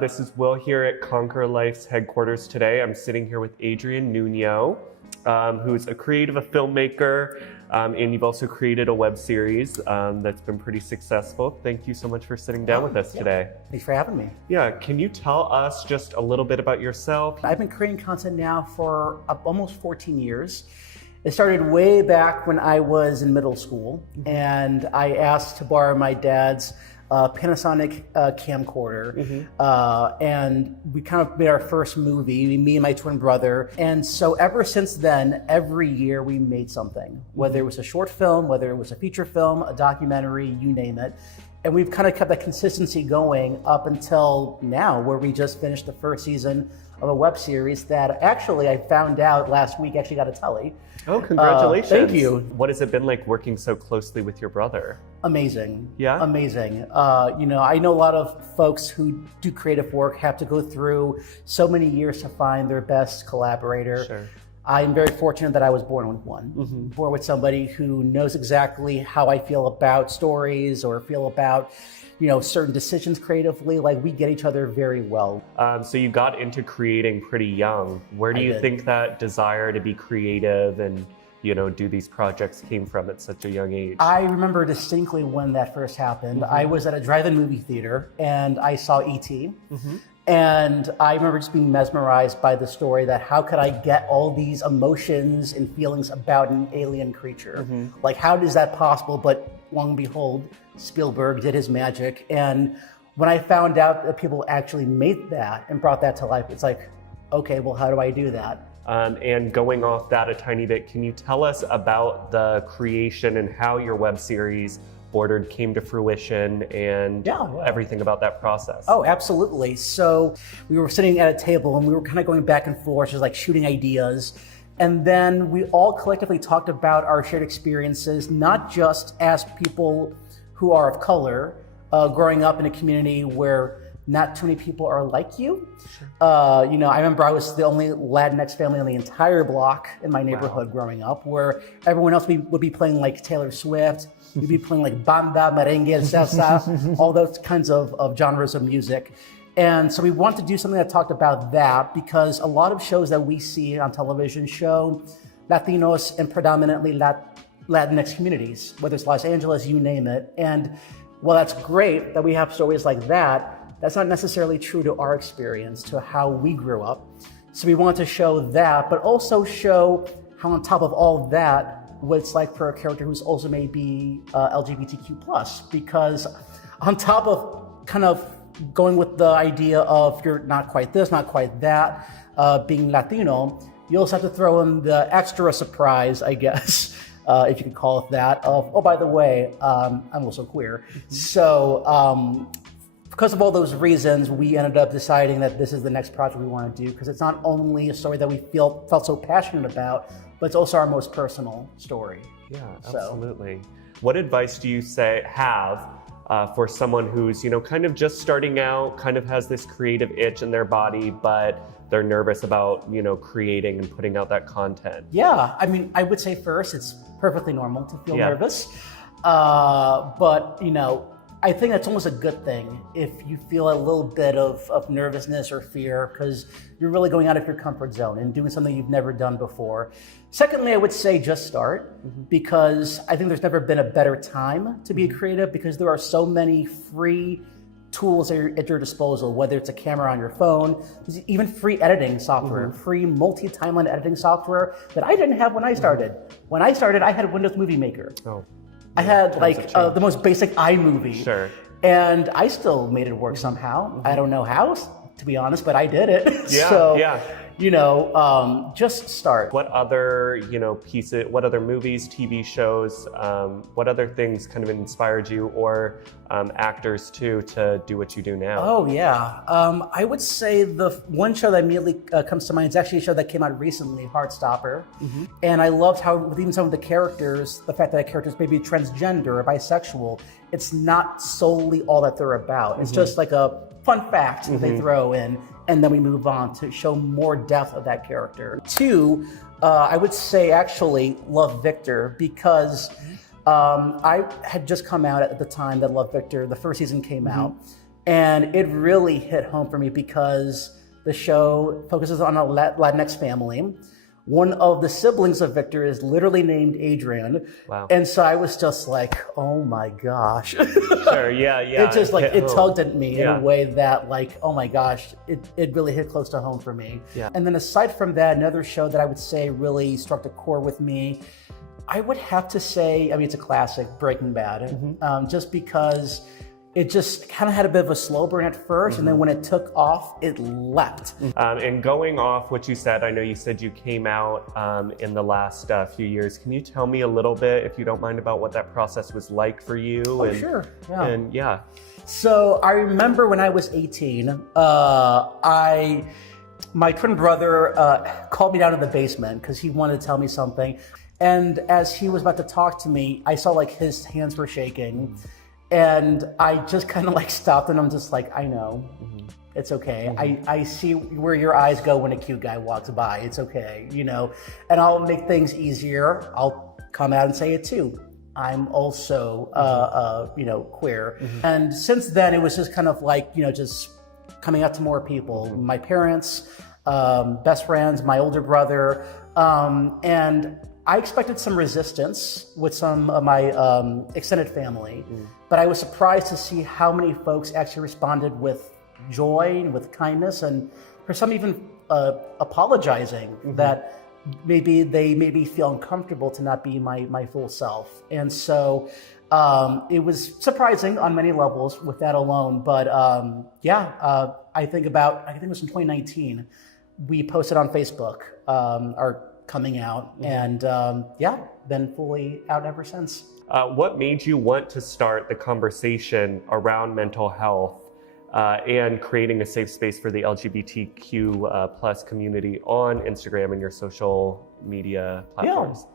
This is Will here at Conquer Life's headquarters today. I'm sitting here with Adrian Nuno, who's a creative, a filmmaker, and you've also created a web series that's been pretty successful. Thank you so much for sitting down with us today. Thanks for having me. Yeah, can you tell us just a little bit about yourself? I've been creating content now for almost 14 years. It started way back when I was in middle school, and I asked to borrow my dad's Panasonic camcorder, and we kind of made our first movie, me and my twin brother. And so ever since then, every year we made something, whether it was a short film, whether it was a feature film, a documentary, you name it. And we've kind of kept that consistency going up until now, where we just finished the first season of a web series that actually I found out last week actually got a telly. Oh, congratulations. Thank you. What has it been like working so closely with your brother? Amazing. Yeah? Amazing. You know, I know a lot of folks who do creative work have to go through so many years to find their best collaborator. Sure. I'm very fortunate that I was born with one. Born with somebody who knows exactly how I feel about stories or feel about, you know, certain decisions creatively. Like, we get each other very well. So you got into creating pretty young. Where do you think that desire to be creative and, you know, do these projects came from at such a young age? I remember distinctly when that first happened. I was at a drive-in movie theater and I saw E.T. And I remember just being mesmerized by the story that how could I get all these emotions and feelings about an alien creature? Like, how is that possible? But long and behold, Spielberg did his magic. And when I found out that people actually made that and brought that to life, it's like, okay, well, how do I do that? And going off that a tiny bit, can you tell us about the creation and how your web series Bordered came to fruition and everything about that process? Oh, absolutely. So we were sitting at a table and we were kind of going back and forth, just like shooting ideas. And then we all collectively talked about our shared experiences, not just as people who are of color, growing up in a community where not too many people are like you. You know, I remember I was the only Latinx family on the entire block in my neighborhood growing up, where everyone else would be playing like Taylor Swift, you'd be playing like banda, merengue, salsa, all those kinds of genres of music. And so we wanted to do something that talked about that, because a lot of shows that we see on television show Latinos and predominantly Latinx communities, whether it's Los Angeles, you name it. And while that's great that we have stories like that, that's not necessarily true to our experience, to how we grew up. So we want to show that, but also show how on top of all that, what it's like for a character who's also maybe LGBTQ+, because on top of kind of going with the idea of you're not quite this, not quite that, being Latino, you also have to throw in the extra surprise, I guess, if you could call it that, of, oh, by the way, I'm also queer. So because of all those reasons, we ended up deciding that this is the next project we want to do, because it's not only a story that we felt so passionate about, but it's also our most personal story. Yeah, absolutely. What advice do you have for someone who's, you know, kind of just starting out, kind of has this creative itch in their body, but they're nervous about, you know, creating and putting out that content? Yeah, I mean, I would say first, it's perfectly normal to feel nervous. But, you know, I think that's almost a good thing if you feel a little bit of nervousness or fear, because you're really going out of your comfort zone and doing something you've never done before. Secondly, I would say just start, because I think there's never been a better time to be creative, because there are so many free tools at your disposal, whether it's a camera on your phone, even free editing software, free multi-timeline editing software that I didn't have when I started. When I started, I had Windows Movie Maker. I had like the most basic iMovie, and I still made it work somehow. I don't know how, to be honest, but I did it. You know, just start. What other, you know, what other movies, TV shows, what other things kind of inspired you, or actors too, to do what you do now? Oh yeah, I would say the one show that immediately comes to mind is actually a show that came out recently, Heartstopper. And I loved how with even some of the characters, the fact that the characters may be transgender or bisexual, it's not solely all that they're about. It's just like a fun fact that they throw in, and then we move on to show more depth of that character. Two, I would say actually Love, Victor, because I had just come out at the time that Love, Victor, the first season came out. And it really hit home for me because the show focuses on a Latinx family. One of the siblings of Victor is literally named Adrian. Wow. And so I was just like, oh my gosh. Sure, yeah. It just like, it tugged at me in Yeah. a way that like, oh my gosh, it really hit close to home for me. Yeah. And then aside from that, another show that I would say really struck a chord with me, I would have to say, I mean, it's a classic, Breaking Bad, just because it just kind of had a bit of a slow burn at first, and then when it took off, it leapt. And going off what you said, I know you said you came out in the last few years. Can you tell me a little bit, if you don't mind, about what that process was like for you? Oh, sure. Yeah. And yeah. So I remember when I was 18, my twin brother called me down to the basement because he wanted to tell me something. And as he was about to talk to me, I saw like his hands were shaking. And I just kind of like stopped and I'm just like, I know, it's okay. I see where your eyes go when a cute guy walks by. It's okay, you know, and I'll make things easier. I'll come out and say it too. I'm also, you know, queer. And since then it was just kind of like, you know, just coming out to more people, my parents, best friends, my older brother, and I expected some resistance with some of my extended family, but I was surprised to see how many folks actually responded with joy and with kindness, and for some even apologizing that maybe they made me feel uncomfortable to not be my full self. And so it was surprising on many levels with that alone. But I think it was in 2019, we posted on Facebook our coming out, and been fully out ever since. What made you want to start the conversation around mental health and creating a safe space for the LGBTQ plus community on Instagram and your social media platforms?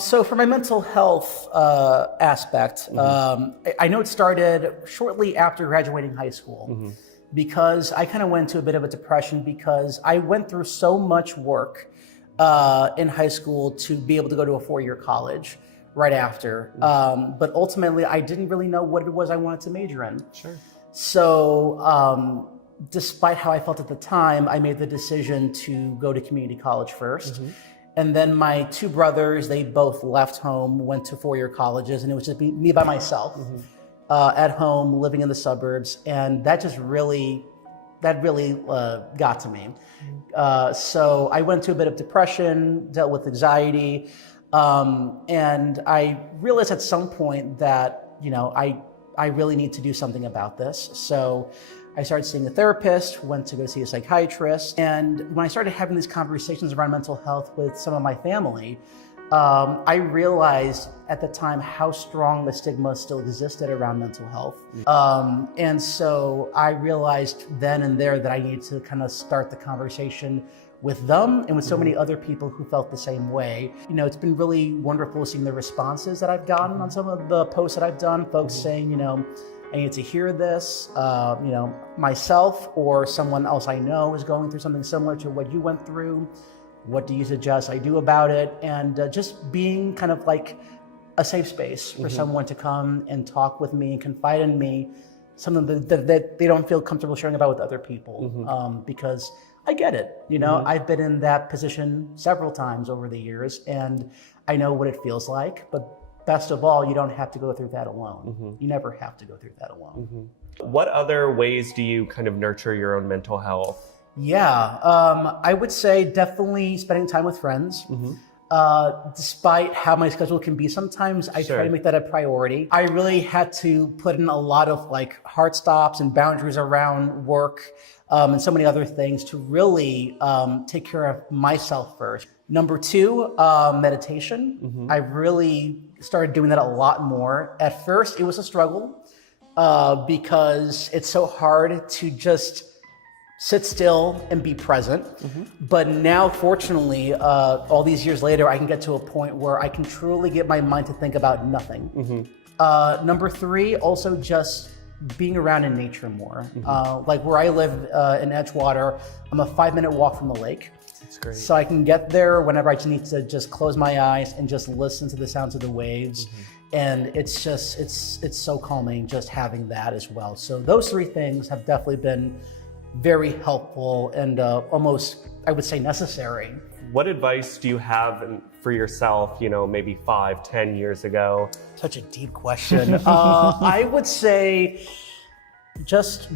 So for my mental health aspect, I know it started shortly after graduating high school, because I kind of went into a bit of a depression because I went through so much work in high school to be able to go to a 4-year college right after. But ultimately, I didn't really know what it was I wanted to major in. Sure. So despite how I felt at the time, I made the decision to go to community college first. And then my two brothers, they both left home, went to 4-year colleges, and it was just me by myself at home, living in the suburbs. And that just really got to me. So I went to a bit of depression, dealt with anxiety, and I realized at some point that, you know, I really need to do something about this. So I started seeing a therapist, went to go see a psychiatrist, and when I started having these conversations around mental health with some of my family, I realized at the time how strong the stigma still existed around mental health. And so I realized then and there that I needed to kind of start the conversation with them and with so many other people who felt the same way. You know, it's been really wonderful seeing the responses that I've gotten on some of the posts that I've done, folks saying, you know, I need to hear this, you know, myself or someone else I know is going through something similar to what you went through. What do you suggest I do about it? And just being kind of like a safe space for someone to come and talk with me and confide in me, something that they don't feel comfortable sharing about with other people. Because I get it, you know, I've been in that position several times over the years, and I know what it feels like. But best of all, you don't have to go through that alone. You never have to go through that alone. What other ways do you kind of nurture your own mental health? Yeah, I would say definitely spending time with friends. Despite how my schedule can be sometimes, I try to make that a priority. I really had to put in a lot of like hard stops and boundaries around work and so many other things to really take care of myself first. Number 2, meditation. I really started doing that a lot more. At first, it was a struggle because it's so hard to just sit still and be present. But now, fortunately, all these years later, I can get to a point where I can truly get my mind to think about nothing. Number 3, also just being around in nature more. Like where I live in Edgewater, I'm a 5-minute walk from the lake. That's great. So I can get there whenever I just need to just close my eyes and just listen to the sounds of the waves. And it's just, it's so calming just having that as well. So those three things have definitely been very helpful and almost, I would say, necessary. What advice do you have for yourself, maybe 5-10 years ago? Such a deep question. I would say just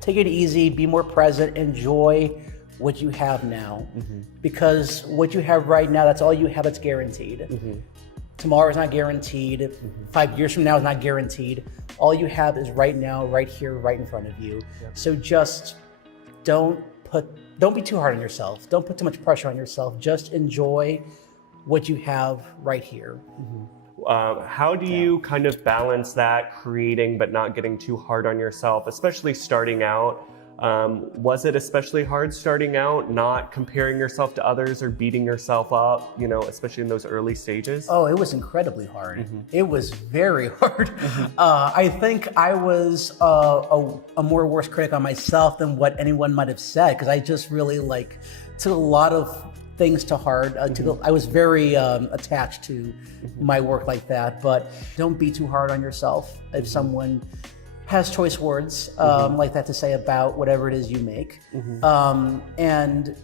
take it easy, be more present, enjoy what you have now. Because what you have right now, that's all you have, it's guaranteed. Tomorrow is not guaranteed. 5 years from now is not guaranteed. All you have is right now, right here, right in front of you. So just don't be too hard on yourself. Don't put too much pressure on yourself. Just enjoy what you have right here. How do you kind of balance that, creating but not getting too hard on yourself, especially starting out? Was it especially hard starting out, not comparing yourself to others or beating yourself up, especially in those early stages? Oh, it was incredibly hard. It was very hard. I think I was a more worse critic on myself than what anyone might have said, because I just really took a lot of things to heart. I was very attached to my work like that, but don't be too hard on yourself. If someone has choice words like that to say about whatever it is you make. And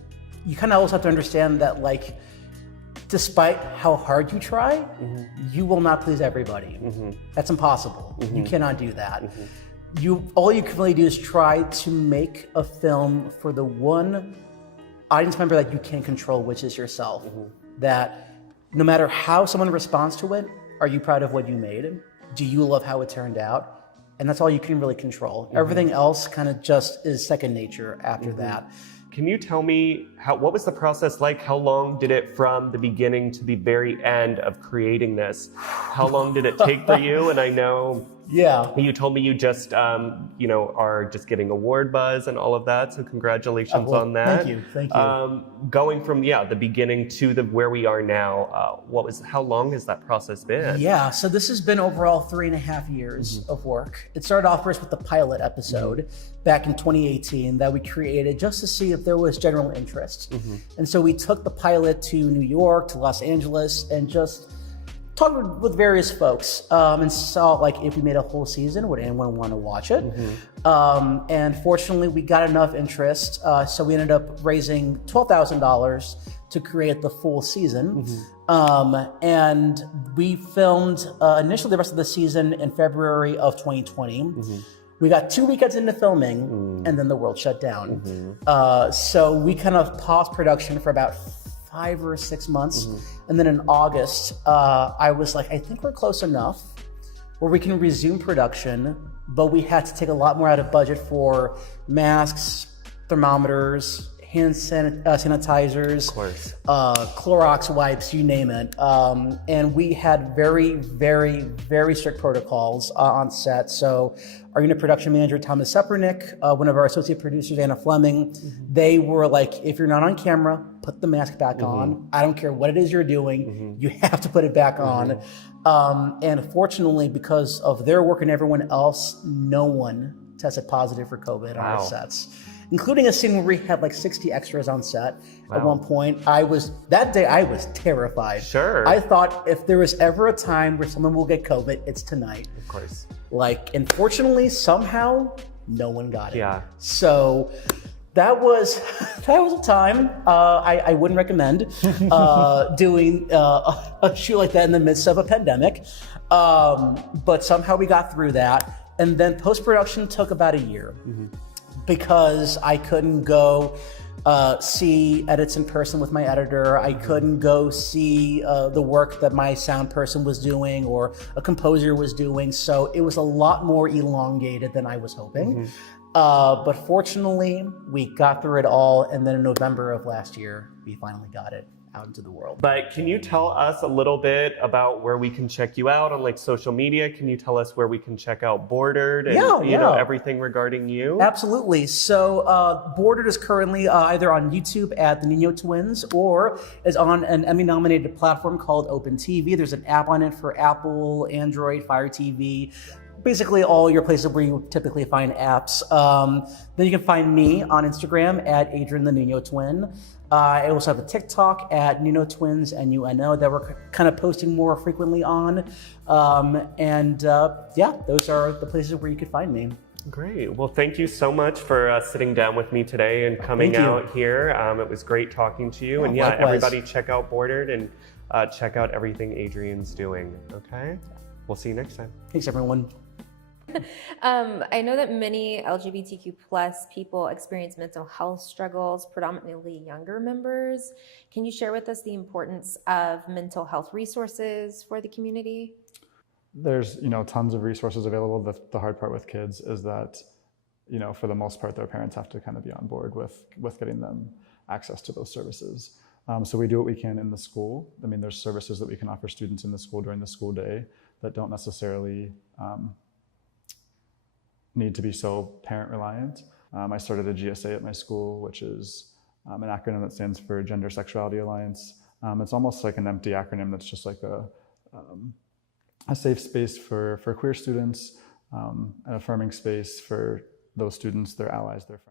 you kind of also have to understand that despite how hard you try, you will not please everybody. That's impossible. You cannot do that. All you can really do is try to make a film for the one audience member that you can control, which is yourself. That no matter how someone responds to it, are you proud of what you made? Do you love how it turned out? And that's all you can really control. Everything else kind of just is second nature after that. Can you tell me what was the process like? How long did it from the beginning to the very end of creating this? How long did it take for you? And I know you told me you just are just getting award buzz and all of that. So congratulations on that. Thank you. Going from the beginning to where we are now, how long has that process been? Yeah, so this has been overall 3.5 years of work. It started off first with the pilot episode back in 2018 that we created just to see if there was general interest. And so we took the pilot to New York, to Los Angeles, and just talked with various folks and saw if we made a whole season, would anyone want to watch it? And fortunately, we got enough interest, so we ended up raising $12,000 to create the full season. And we filmed initially the rest of the season in February of 2020. We got 2 weekends into filming, and then the world shut down. So we kind of paused production for about 5 or 6 months. And then in August, I was like, I think we're close enough where we can resume production, but we had to take a lot more out of budget for masks, thermometers, hand sanitizers, Clorox wipes, you name it. And we had very, very, very strict protocols on set. So our unit production manager, Thomas Sepernick, one of our associate producers, Anna Fleming, they were like, if you're not on camera, put the mask back on. I don't care what it is you're doing, you have to put it back on. And fortunately, because of their work and everyone else, no one tested positive for COVID on our sets. Including a scene where we had 60 extras on set. At one point, that day I was terrified. Sure. I thought if there was ever a time where someone will get COVID, it's tonight. Of course. And fortunately, somehow, no one got it. Yeah. So that was a time I wouldn't recommend doing a shoot like that in the midst of a pandemic. But somehow we got through that. And then post-production took about a year. Because I couldn't go see edits in person with my editor. I couldn't go see the work that my sound person was doing or a composer was doing. So it was a lot more elongated than I was hoping. But fortunately, we got through it all. And then in November of last year, we finally got it out into the world. But can you tell us a little bit about where we can check you out on social media? Can you tell us where we can check out Bordered and you know everything regarding you? Absolutely. So Bordered is currently either on YouTube at the Nuno Twins or is on an Emmy-nominated platform called Open TV. There's an app on it for Apple, Android, Fire TV. basically all your places where you typically find apps. Then you can find me on Instagram at Adrian the Nuno Twin. I also have a TikTok at Nuno Twins, Nuno, that we're kind of posting more frequently on. Yeah, those are the places where you could find me. Great. Well, thank you so much for sitting down with me today and coming out here. It was great talking to you. And yeah, likewise. everybody check out Bordered and check out everything Adrian's doing. Okay? We'll see you next time. Thanks, everyone. I know that many LGBTQ plus people experience mental health struggles, predominantly younger members. Can you share with us the importance of mental health resources for the community? There's, tons of resources available. The hard part with kids is that, for the most part, their parents have to kind of be on board with getting them access to those services. So we do what we can in the school. I mean, there's services that we can offer students in the school during the school day that don't necessarily need to be so parent reliant. I started a GSA at my school, which is an acronym that stands for Gender Sexuality Alliance. It's almost like an empty acronym that's just like a safe space for queer students, an affirming space for those students, their allies, their friends.